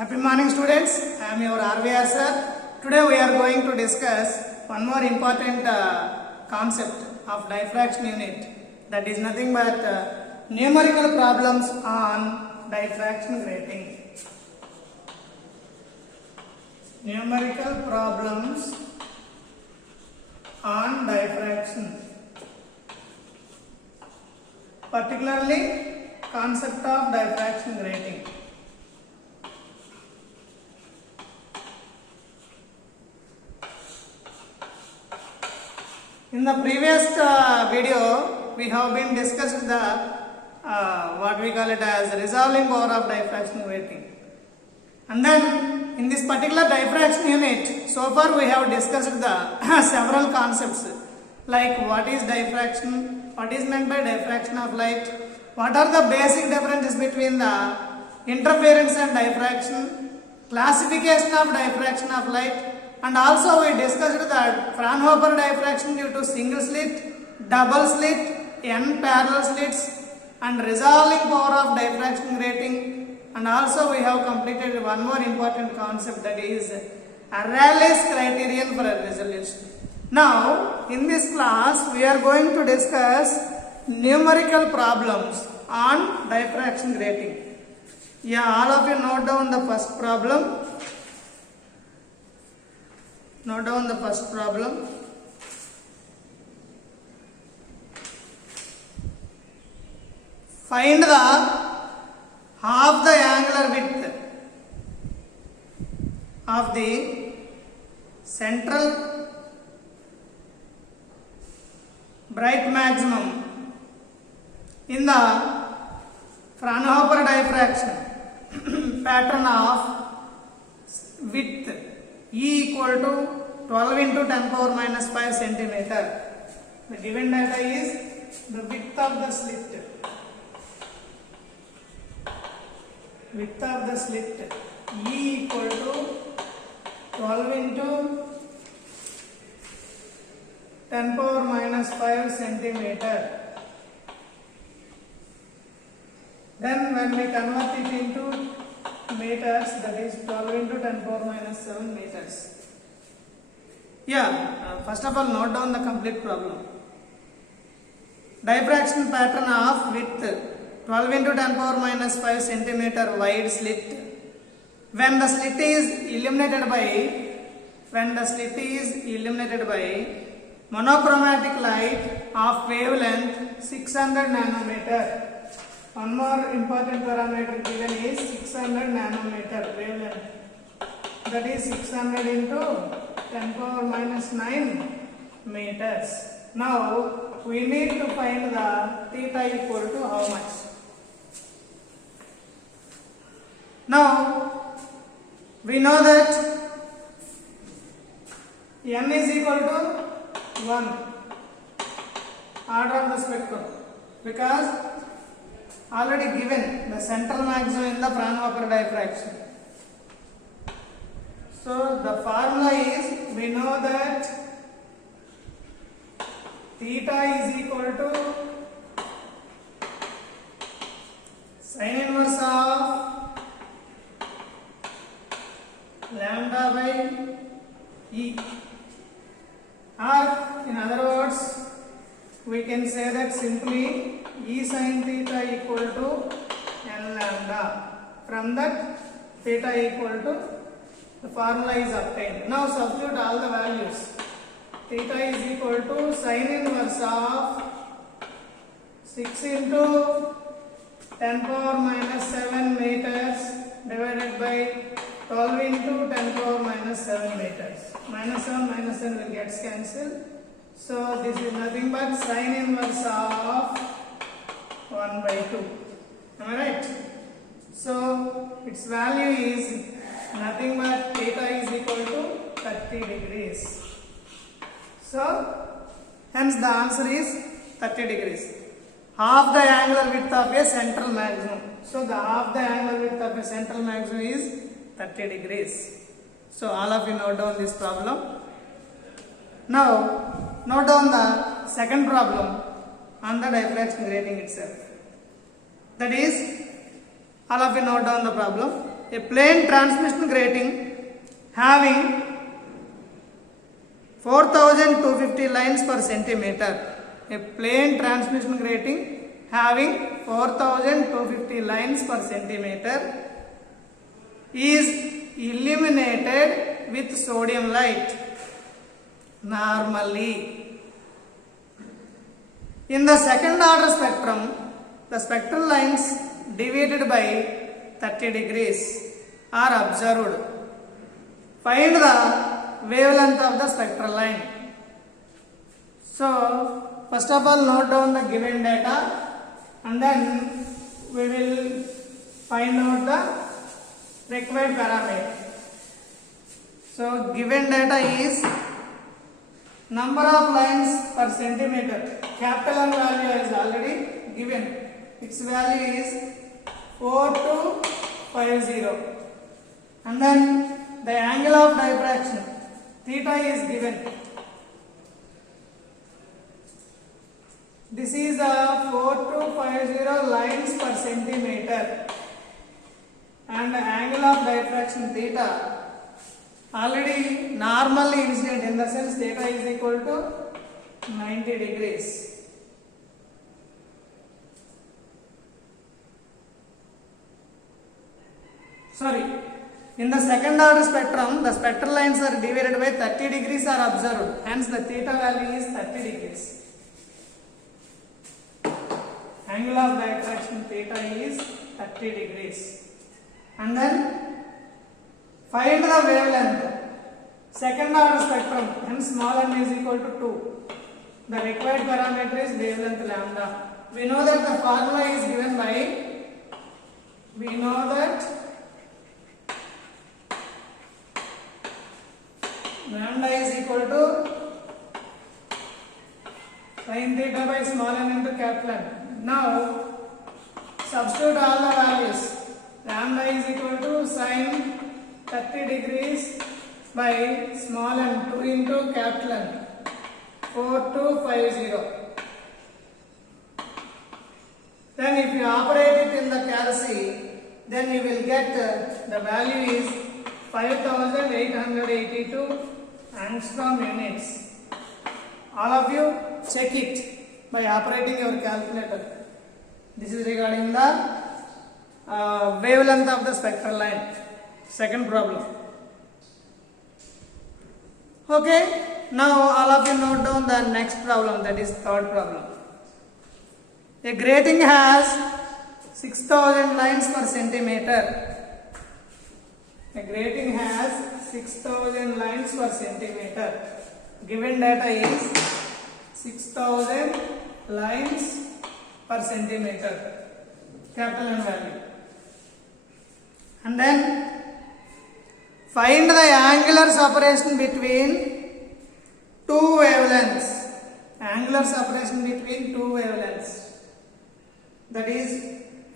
Happy morning students, I am your RVR sir. Today we are going to discuss one more important concept of diffraction unit, that is nothing but numerical problems on diffraction grating. Numerical problems on diffraction, particularly concept of diffraction grating. In the previous video, we have been discussed the what we call it as resolving power of diffraction grating, and then in this particular diffraction unit, so far we have discussed the several concepts like what is diffraction, what is meant by diffraction of light, what are the basic differences between the interference and diffraction, classification of diffraction of light. And also we discussed that Fraunhofer diffraction due to single slit, double slit, n parallel slits, and resolving power of diffraction grating. And also we have completed one more important concept, that is Rayleigh's criterion for resolution. Now in this class we are going to discuss numerical problems on diffraction grating. Yeah, all of you note down the first problem. Note down the first problem. Find the half the angular width of the central bright maximum in the Fraunhofer diffraction pattern of width E equal to 12 into 10 power minus 5 centimeter. The given data is the width of the slit. Width of the slit E equal to 12 into 10 power minus 5 centimeter. Then when we convert it into meters, that is 12 into 10 power minus 7 meters. Yeah, first of all note down the complete problem. Diffraction pattern of width 12 into 10 power minus 5 centimeter wide slit. When the slit is illuminated by monochromatic light of wavelength 600 nanometer. One more important parameter given is 600 nanometer wavelength, that is 600 into 10 power minus 9 meters. Now we need to find the theta equal to how much. Now we know that n is equal to 1, order of the spectrum, because already given the central maximum in the Fraunhofer diffraction. So the formula is, we know that theta is equal to sin inverse of lambda by E, or in other words we can say that simply E sin theta equal to n lambda. From that theta equal to, the formula is obtained. Now substitute all the values. Theta is equal to sin inverse of 6 into 10 power minus 7 meters divided by 12 into 10 power minus 7 meters. Minus 7 minus 7 will get cancelled. So this is nothing but sin inverse of 1 by 2. Am I right? So its value is nothing but theta is equal to 30 degrees. So hence the answer is 30 degrees. Half the angular width of a central maximum. So the half the angular width of a central maximum is 30 degrees. So all of you note down this problem. Now note down the second problem on the diffraction grating itself. That is, all of you note down the problem. A plane transmission grating having 4250 lines per centimeter. A plane transmission grating having 4250 lines per centimeter is illuminated with sodium light normally. In the second order spectrum, the spectral lines deviated by 30 degrees are observed. Find the wavelength of the spectral line. So, first of all, note down the given data and then we will find out the required parameter. So, given data is number of lines per centimeter. Capital N value is already given. Its value is 4250. And then the angle of diffraction theta is given. This is a 4250 lines per centimeter and the angle of diffraction theta already normally incident, in the sense theta is equal to 90 degrees. Sorry, in the second order spectrum, the spectral lines are divided by 30 degrees are observed, hence the theta value is 30 degrees. Angle of diffraction theta is 30 degrees. And then find the wavelength. Second order spectrum, hence small n is equal to 2. The required parameter is wavelength lambda. We know that the formula is given by, we know that lambda is equal to sin theta by small n into capital N. Now, substitute all the values. Lambda is equal to sin 30 degrees by small n, 2 into capital N, 4250. Then if you operate it in the CALC, then you will get the value is 5882 angstrom units. All of you check it by operating your calculator. This is regarding the wavelength of the spectral line. Second problem. Okay, now all of you note down the next problem, that is third problem. A grating has 6000 lines per centimeter. A grating has 6000 lines per centimeter. Given data is 6000 lines per centimeter, capital N value. And then find the angular separation between two wavelengths. Angular separation between two wavelengths, that is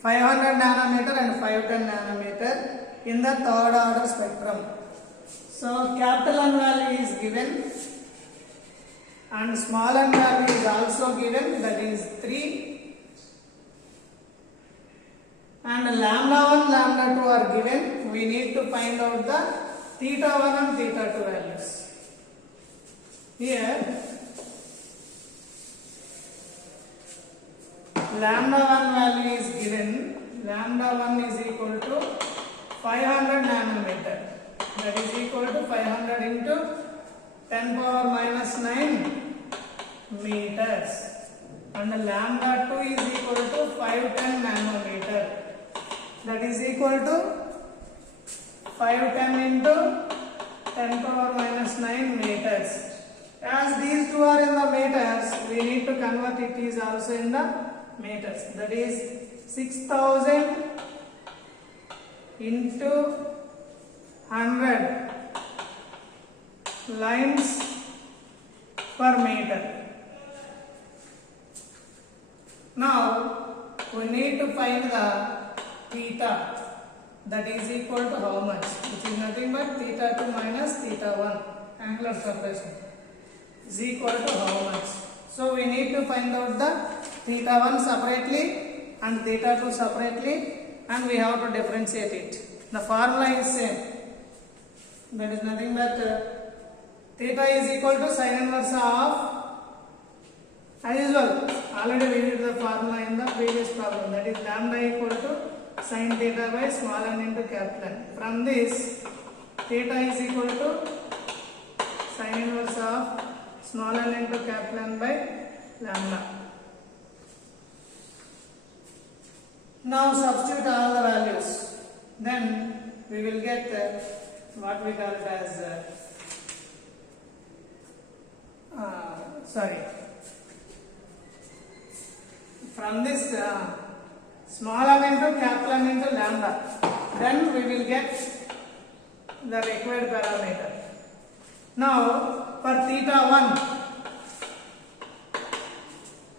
500 nanometer and 510 nanometer in the third order spectrum. So capital N value is given and small n value is also given, that is 3. And lambda 1, lambda 2 are given. We need to find out the theta 1 and theta 2 values. Here, lambda 1 value is given. Lambda 1 is equal to 500 nanometer. That is equal to 500 into 10 power minus 9 meters. And lambda 2 is equal to 510 nanometer. That is equal to 510 into 10 power minus 9 meters. As these two are in the meters, we need to convert it is also in the meters. That is 6000 into 100 lines per meter. Now we need to find the theta, that is equal to how much, which is nothing but theta 2 minus theta 1, angular separation, is equal to how much. So we need to find out the theta 1 separately and theta 2 separately, and we have to differentiate it. The formula is same. That is nothing but theta is equal to sin inverse of, as usual, already we did the formula in the previous problem. That is lambda equal to sin theta by small n into capital N. From this, theta is equal to sin inverse of small n into capital N by lambda. Now substitute all the values. Then we will get what we call it as from this small n into capital N into lambda, then we will get the required parameter. Now for theta 1,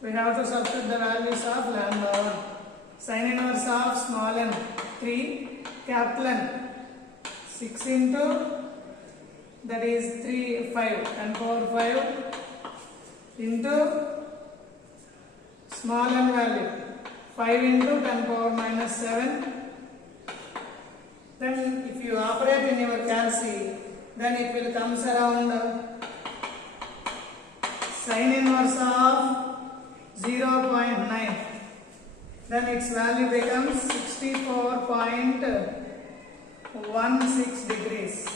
we have to substitute the values of lambda 1. Sin inverse of small n 3, capital N 6 into, that is 3, 5, 10 power 5 into small n value 5 into 10 power minus 7. Then if you operate in your calci, then it will comes around sin inverse of 0.9. Then its value becomes 64.16 degrees.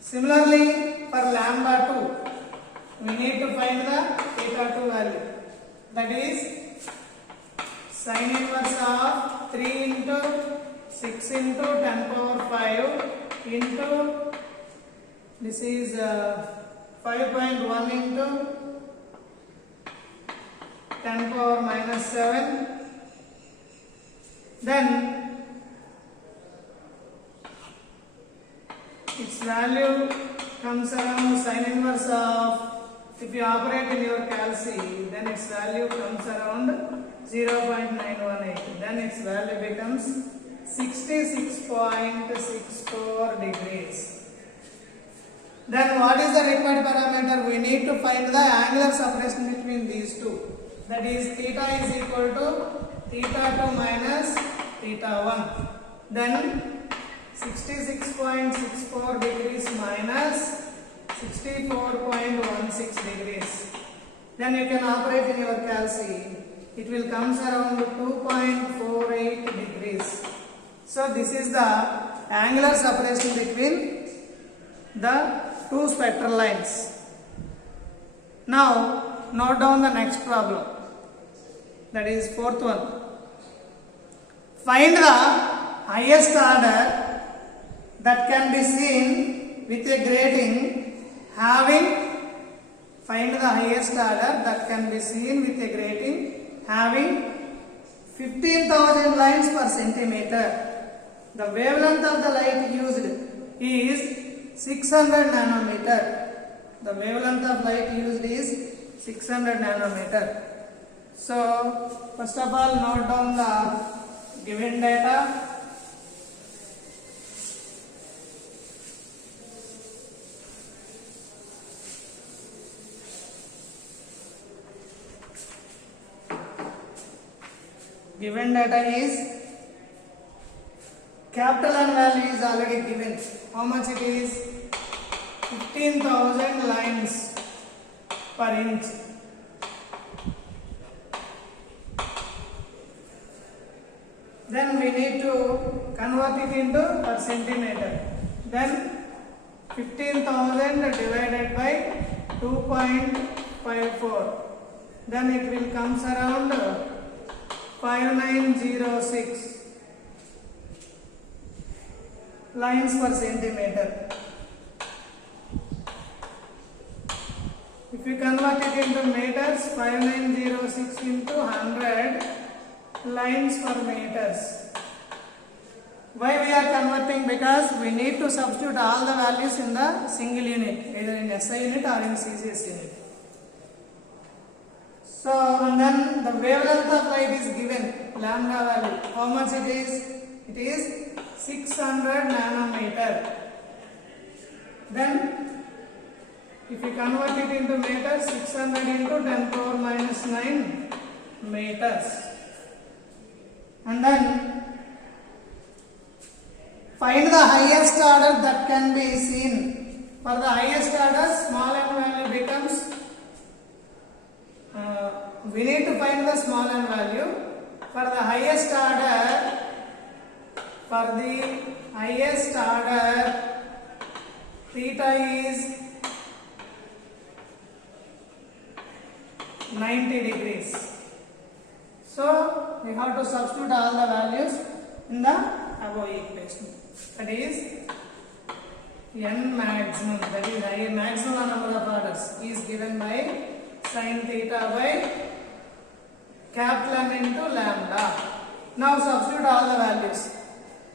Similarly, for lambda 2, we need to find the theta 2 value. That is sin inverse of 3 into 6 into 10 power 5 into, this is 5.1 into 10 power minus 7. Then its value comes around sin inverse of, if you operate in your calci, then its value comes around 0.918. Then its value becomes 66.64 degrees. Then what is the required parameter? We need to find the angular separation between these two. That is theta is equal to theta 2 minus theta 1. Then 66.64 degrees minus 64.16 degrees. Then you can operate in your calci. It will comes around 2.48 degrees. So this is the angular separation between the two spectral lines. Now note down the next problem. That is fourth one. Find the highest order that can be seen with a grating having, find the highest order that can be seen with a grating having 15,000 lines per centimeter. The wavelength of the light used is 600 nanometer. The wavelength of light used is 600 nanometer. So first of all, note down the given data. Given data is, capital N value is already given. How much it is? 15,000 lines per inch. Then we need to convert it into per centimeter. Then 15,000 divided by 2.54. Then it will comes around 5906 lines per centimeter. If you convert it into meters, 5906 into 100 lines per meters. Why we are converting? Because we need to substitute all the values in the single unit, either in SI unit or in CCS unit. So, and then the wavelength of light is given, lambda value. How much it is? It is 600 nanometer. Then, if you convert it into meters, 600 into 10 power minus 9 meters. And then find the highest order that can be seen. For the highest order, small n value becomes, we need to find the small n value. For the highest order, theta is 90 degrees. So we have to substitute all the values in the above equation. That is n maximum, that is maximum number of orders is given by sin theta by capital N into lambda. Now substitute all the values.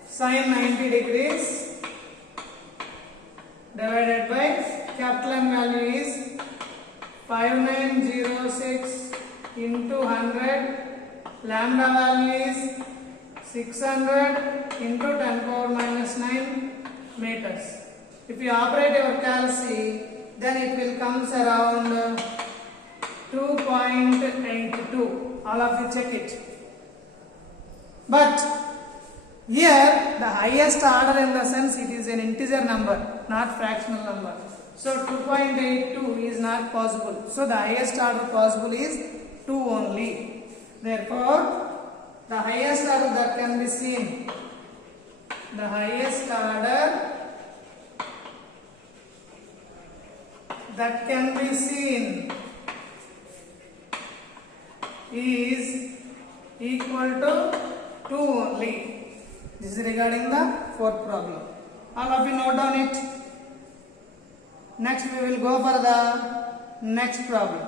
Sin 90 degrees divided by capital N value is 5906 into 100. Lambda value is 600 into 10 power minus 9 meters. If you operate your calci, then it will comes around 2.82. All of you check it. But here the highest order, in the sense it is an integer number, not fractional number. So 2.82 is not possible. So the highest order possible is 2 only. Therefore, the highest order that can be seen, the highest order that can be seen is equal to 2 only. This is regarding the fourth problem. All of you note down it. Next we will go for the next problem.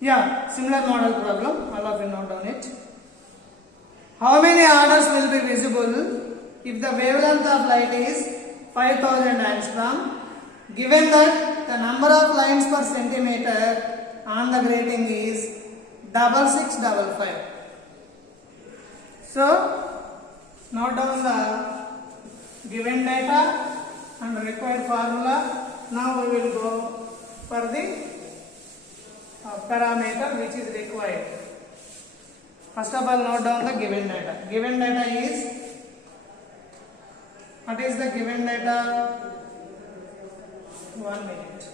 Yeah, similar model problem. All of you note down it. How many orders will be visible if the wavelength of light is 5000 angstrom, given that the number of lines per centimeter on the grating is 6655. So, note down the given data and required formula. Now we will go for the parameter which is required. First of all, note down the given data. Given data is, what is the given data? 1 minute.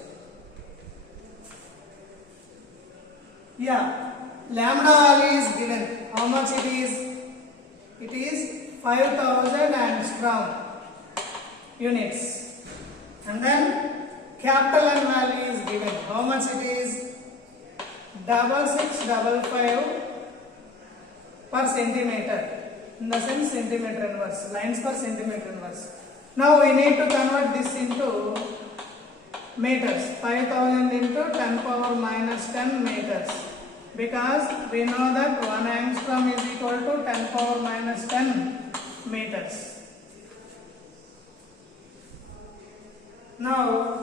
Yeah, lambda value is given. How much it is? It is 5000 angstrom units. And then capital N value is given. How much it is? 6655 per centimeter. In the sense centimeter inverse, lines per centimeter inverse. Now we need to convert this into meters. 5000 into 10 power minus 10 meters. Because we know that 1 angstrom is equal to 10 power minus 10 meters. Now,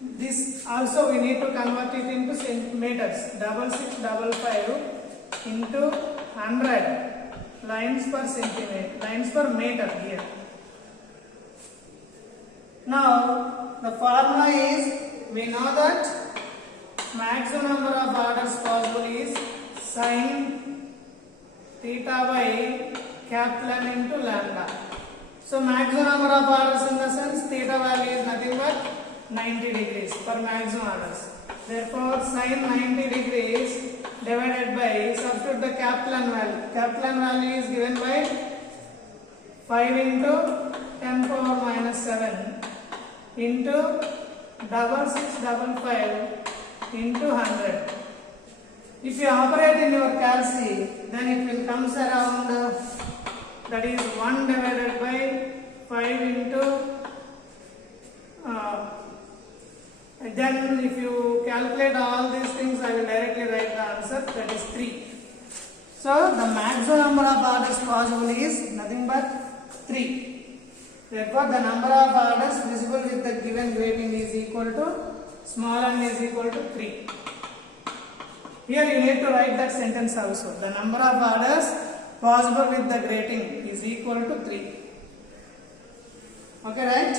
this also we need to convert it into meters. 6655 into 100 lines per centimeter, lines per meter here. Now, the formula is, we know that maximum number of orders possible is sin theta by capital N into lambda. So maximum number of orders, in the sense theta value is nothing but 90 degrees for maximum orders. Therefore, sin 90 degrees divided by, substitute the capital N value. Capital N value is given by 5 into 10 power minus 7 into 6655 into 100. If you operate in your calci, then it will comes around, that is 1 divided by 5 into, then if you calculate all these things, I will directly write the answer, that is 3. So the maximum number of orders possible is nothing but 3. Therefore, the number of orders visible with the given grating is equal to, small n is equal to 3. Here you need to write that sentence also. The number of orders possible with the grating is equal to 3. Okay, right?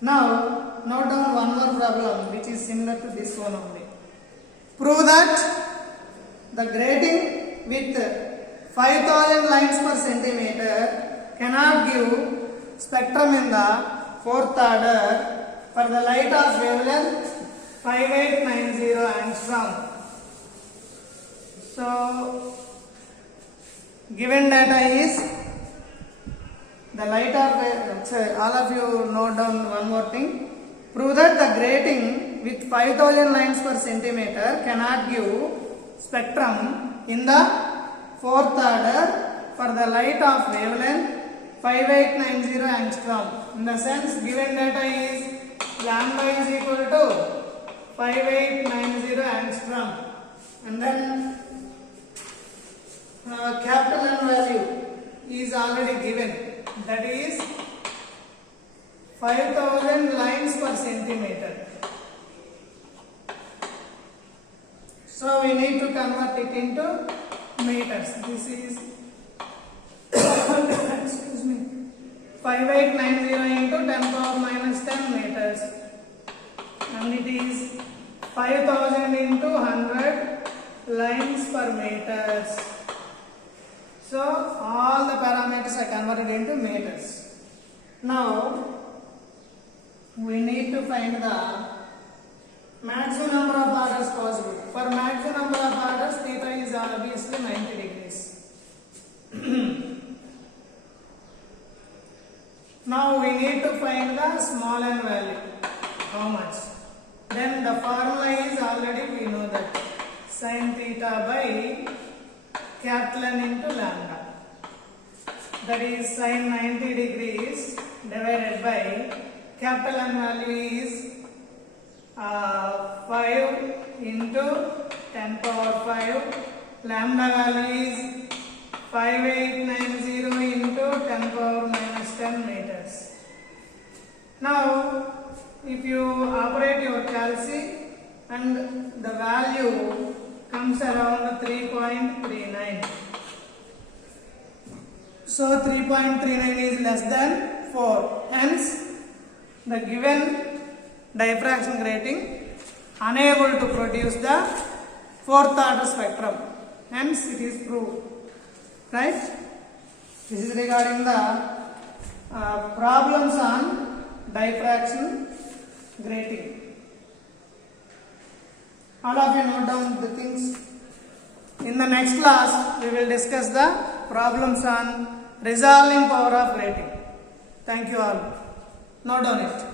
Now note down one more problem which is similar to this one only. Prove that the grating with 5000 lines per centimeter cannot give spectrum in the fourth order for the light of wavelength 5890 angstrom. So given data is the light of all of you note down one more thing. Prove that the grating with 5000 lines per centimeter cannot give spectrum in the fourth order for the light of wavelength 5890 angstrom. In the sense, given data is lambda is equal to 5890 angstrom, and then capital N value is already given, that is 5000 lines per centimeter. So we need to convert it into meters. This is excuse me, 5890 into 10 power minus 10 meters, and it is 5000 into 100 lines per meters. So all the parameters are converted into meters. Now we need to find the maximum number of orders possible. For maximum number of orders, theta is obviously 90 degrees. Now we need to find the small n value. How much? Then the formula is already, we know that sin theta by capital N into lambda. That is sin 90 degrees divided by capital N value is 5 into 10 power 5. Lambda value is 5890 into 10 power minus 10 meters. Now, if you operate your calci and the value comes around 3.39. So 3.39 is less than 4. Hence, the given diffraction grating unable to produce the fourth order spectrum. Hence, it is proved. Right? This is regarding the problems on diffraction grating. All of you note down the things. In the next class, we will discuss the problems on resolving power of grating. Thank you all. Note down it.